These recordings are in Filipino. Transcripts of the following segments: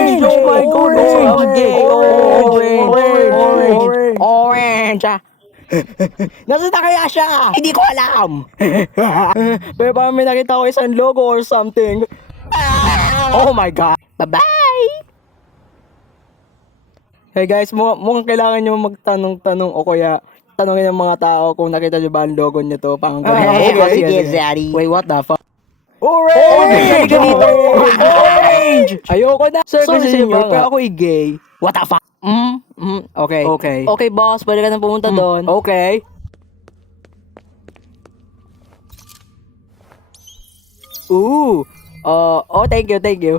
Orange! Oh my goodness! I'm gay! Orange! Nasaan na kaya siya? Hindi ko alam! Pero parang may nakita ko isang logo or something. Oh my God! Bye-bye! Hey guys, mukhang kailangan nyo magtanong-tanong o kaya tanongin ng mga tao kung nakita nyo ba ang logo nito. Pang Sige, Zaddy. Wait, what the fuck? Orange! Orange! Ayoko na. Sir, kasi senyor, pero ako i-gay. What the fuck? Okay. Okay. Okay, boss. Pwede ka na pumunta doon. Okay. Ooh. Oh, thank you, thank you.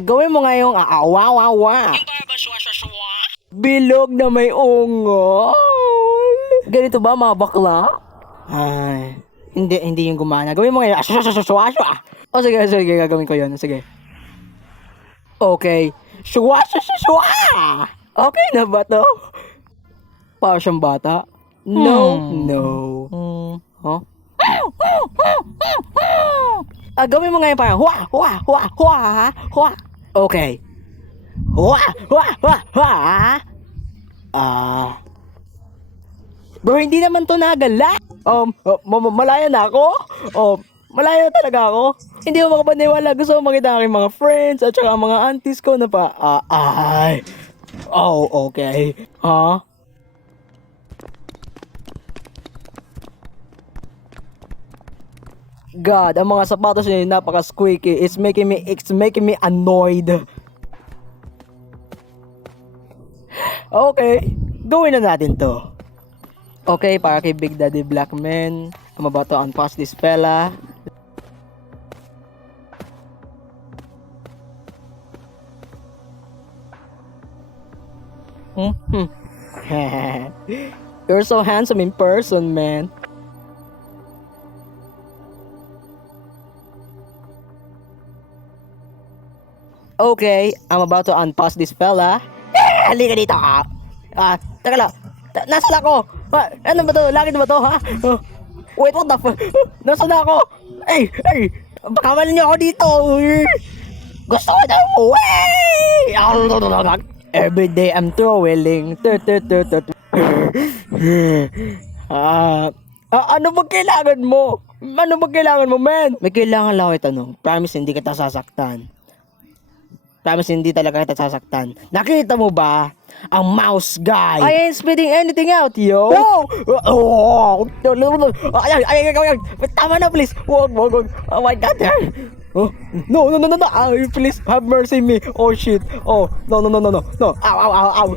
Gawin mo ngayong wow. Bilog na may ungol. Ganito ba, mga bakla? Ay, hindi yung gumana. Gawin mo ngayon. O sige, gagawin ko yun. Sige. Okay. Shwa! Okay na ba to? Para siyang bata? No. Huh? Gawin mo ngayon parang hua. Okay. Hua. Bro, hindi naman to nagala. Malaya na ako? Malaya na talaga ako? Hindi mo makapaniwala. Gusto ko makita ang aking mga friends at saka ang mga aunties ko na pa. Okay. Huh? God, ang mga sapatos niya napaka-squeaky. It's making me annoyed. Okay, gawin na natin to. Okay, para kay Big Daddy Blackman, I'm about to unpass this fella. You're so handsome in person, man. Okay, I'm about to unpass this fella. Halika dito. Teka lang. Nasaan ako? Ano ba to? Langit ba to, ha? Wait, what the fuck? Nasaan ako? Hey! Bakamalin niyo ako dito. Gusto ko na umuwi! Every day I'm throwing. Ano ba kailangan mo? Man? May kailangan lang ako itanong. Promise, hindi kita sasaktan. Promise, hindi talaga kita sasaktan. Nakita mo ba ang mouse guy? I ain't spitting anything out, yo. Ay, tama na, please. Wag. Oh my God. No. Please, have mercy me. Oh, shit. Oh, no.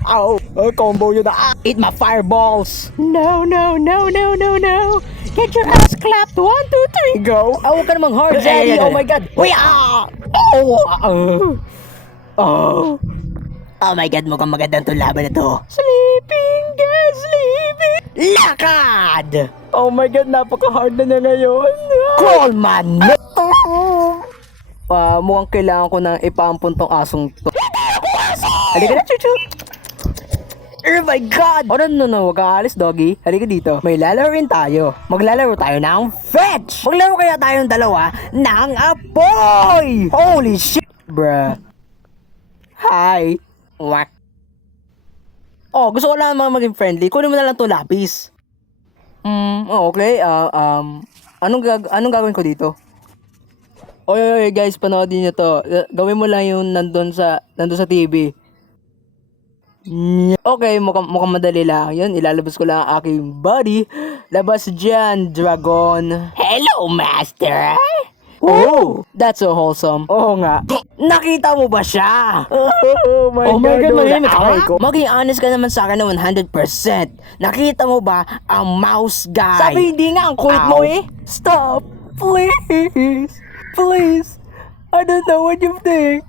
Ow. Combo yun na. Eat my fireballs. No. Get your ass clapped. 1, 2, 3, go. Huwag ka namang hard, Zaddy. Oh my God. Oh my God, mukhang magandang to laban na to. Sleeping. Lakad! Oh my God, napaka-hard na niya ngayon. Crawl man! Mukhang kailangan ko nang ipampun tong asong to. Halika na, chuchu! Oh my God! No, huwag kang alis, doggy. Halika dito. May lalaro rin tayo. Maglalaro tayo ng fetch! Maglaro kaya tayong dalawa ng apoy! Holy shit! Bruh. Hi. What? Gusto ko lang maging friendly. Kunin mo na lang to lapis. Okay. Anong gagawin ko dito? Oy, guys, panoodin niyo to. Gawin mo lang yung nandun sa TV. Okay, mukhang madali lang. Yun, ilalabas ko lang ang aking body. Labas dyan, dragon. Hello, master! Oh, that's so wholesome. Oo nga. Nakita mo ba siya? Oh my God, mahimik ako. Maging honest ka naman sa akin na 100%. Nakita mo ba ang mouse guy? Sabi hindi nga, ang kulit mo eh. Stop, please. I don't know what you think.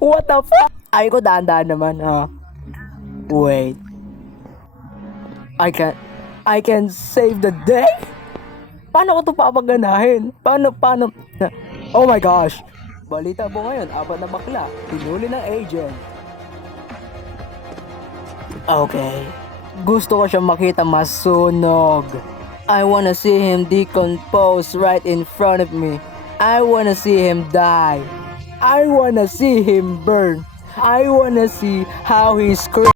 What the fuck? Ay ko daan-daan naman, ha? Wait. I can save the day? Paano ko ito papaganahin? Paano? Oh my gosh! Balita po ngayon, 4 na bakla. Pinuli ng agent. Okay. Gusto ko siyang makita masunog. I wanna see him decompose right in front of me. I wanna see him die. I wanna see him burn. I wanna see how he screams.